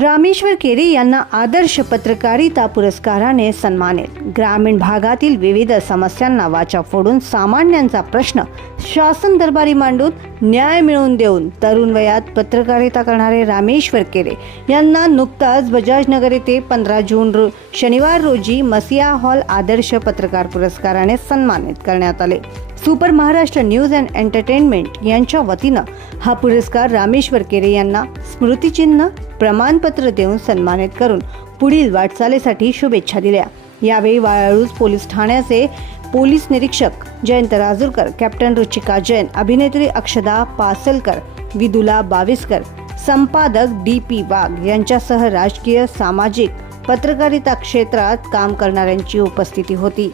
रामेश्वर केरे यांना आदर्श पत्रकारिता पुरस्काराने सन्मानित. ग्रामीण भागातील विविध समस्यांना वाचा फोडून सामान्यांचा प्रश्न शासन दरबारी मांडून न्याय मिळवून देऊन तरुण वयात पत्रकारिता करणारे रामेश्वर केरे यांना नुकताच बजाजनगर येथे पंधरा जून रो शनिवार रोजी मसिया हॉल आदर्श पत्रकार पुरस्काराने सन्मानित करण्यात आले. Super Maharashtra news and entertainment यांच्या वतीनं हा पुरस्कार रामेश्वर केरे यांना स्मृतिचिन्ह प्रमाणपत्र देऊन सन्मानित करून पुढील वाटचालीसाठी शुभेच्छा दिल्या. यावेळी वाळूज पोलीस ठाण्याचे पोलीस निरीक्षक जयंत राजूरकर कॅप्टन रुचिका जैन अभिनेत्री अक्षदा पासलकर विदुला बाविस्कर संपादक डी पी वाघ यांच्यासह राजकीय सामाजिक पत्रकारिता क्षेत्रात काम करणाऱ्यांची उपस्थिती होती.